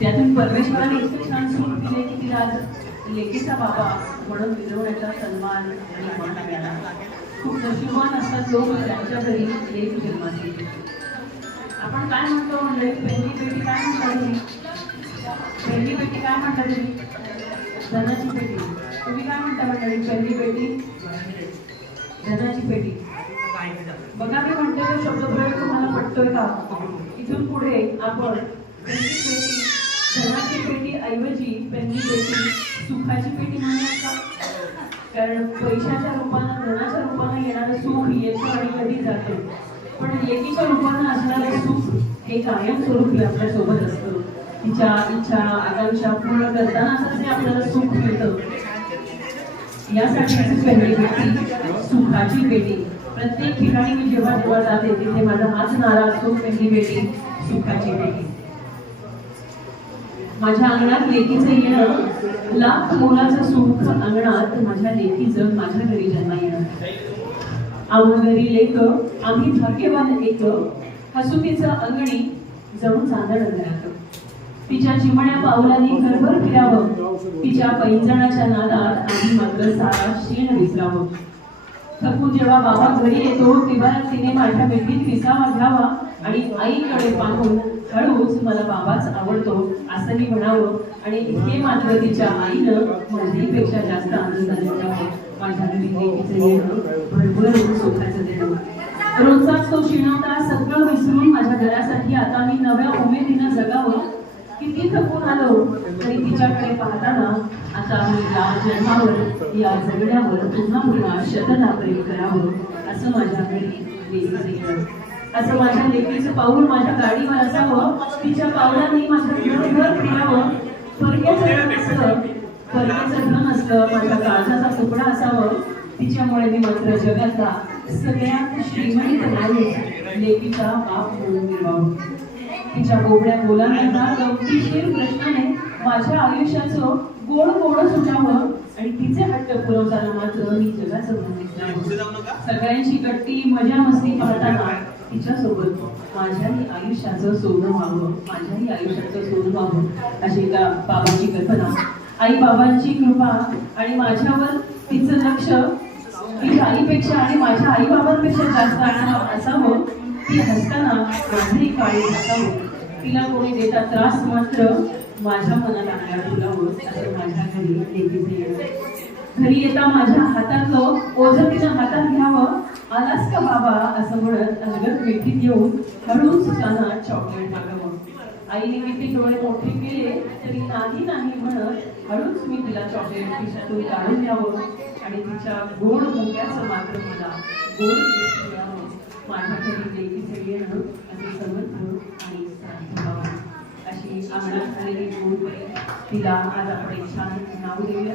त्यातून परमेश्वराने इतके छान सुख दिले की तिला आज लेकीचा बाबा म्हणून विजवण्याचा सन्मान आणि मान मिळाला. खूप नशिबवान असतात लोक त्यांच्या घरी लेक जन्मास येते. आपण काय म्हणतो म्हणजे पहिली पेटी काय म्हणतो? पहिली पेटी काय म्हणतात तुम्ही? धनाची पेटी. तुम्ही काय म्हणता मंडळी? पहिली पेटी धनाची पेटी. बघा मी म्हणते तो शब्दप्रयोग तुम्हाला पटतोय का? इथून पुढे आपण पहिली पेटी धनाची पेटी ऐवजी पहिली पेटी सुखाची पेटी म्हणूयात का? कारण पैशाच्या रूपानं धनाच्या रूपानं येणारं सुख येतं आणि कधी जातं, पण लेकीच्या रूपानं असणारं सुख हे कायमस्वरूपी आपल्या सोबत असतं. तिच्या इच्छा आकांक्षा पूर्ण करतानाच ते आपल्याला सुख मिळतं. यासाठी पहिली पेटी सुखाची पेटी. प्रत्येक ठिकाणी मी जेव्हा जेव्हा जाते तिथे माझा हाच नारा असतो, पहिली पेटी सुखाची पेटी. माझ्या अंगणात लेकीचं येणं लाख मोलाचं सुख. अंगणात माझ्या लेकीचं माझ्या घरी जन्म येणं. आम्हा घरी लेक आम्ही भाग्यवान एक. हसुतीचं अंगणी जणू चांदण घरात. तिच्या चिमण्या पावलांनी घरभर फिरावं. तिच्या पैंजणाच्या नादात आम्ही मात्र सारा शीण विसरावं. थकून जेव्हा बाबा घरी येतो तेव्हा तिने माझ्या मिठीत विसावा घ्यावा आणि आईकडे पाहून हळूच मला बाबाच आवडतो असंही म्हणावं. आणि हे मात्र तिच्या आईनं माझ्यापेक्षा जास्त आनंदाने म्हणावं. माझ्या घरी लेकीचं येणं भरभरून सुखाचं देणं. रोजचाच तो शिणवता सगळं विसरून माझ्या घरासाठी आता मी नव्या उमेदीनं जगावं. किती थकून आलो तरी तिच्याकडे पाहताना आता मी या जन्मावर या जगण्यावर पुन्हा पुन्हा शतदा प्रेम करावं असं माझ्या घरी लेकीचं येणं. असं माझ्या लेकीचं पाऊल माझ्या गाडीवर असावं. तिच्या पावलांनी माझ्या घरभर फिरावं. परक्याचं धन असलं माझ्या काळजाचा तुकडा असावं. तिच्यामुळे मी मात्र जगातला सगळ्यात श्रीमंत माणूस लेकीचा बाप म्हणून मिळवावं. तिच्या गोबड्या बोलांना गमतीशीर प्रश्नाने माझ्या आयुष्याचं गोड गोड सुटावं आणि तिचे हट्ट पुरवताना मात्र मी जगाचं म्हणून सगळ्यांची गट्टी मजा मस्ती पाहताना तिच्यासोबत माझ्याही आयुष्याचं सोनं व्हावं. माझ्याही आयुष्याचं सोनं व्हावं अशी एका बाबाची कल्पना. आई बाबांची कृपा आणि माझ्यावर तिचं लक्ष तिच्या आईपेक्षा आणि माझ्या आई बाबांपेक्षा जास्त असावं. ती हसताना माझंही काळी हसावं. तिला कोणी देता त्रास मात्र माझ्या मनाला आल्या फुलावं असं माझ्या घरी लेकीचं येणं. घरी येता माझ्या हातातलं ओझं तिनं हातात घ्यावं. आलास का बाबा असं म्हणत अलगद मिठीत येऊन हळूच कानात चॉकलेट टाकावं. आईने किती डोळे मोठे केले तरी नाही नाही म्हणत हळूच मी तिला चॉकलेट खिशातून काढून द्यावं आणि तिच्या गोड मुक्याचं मात्र मला गोड द्यावं. माझ्या घरी लेकीचं येणं असे समर्थ आणि साधू अशी अंगणात आलेली गोड तिला आज आपण एक छान नाव देऊया.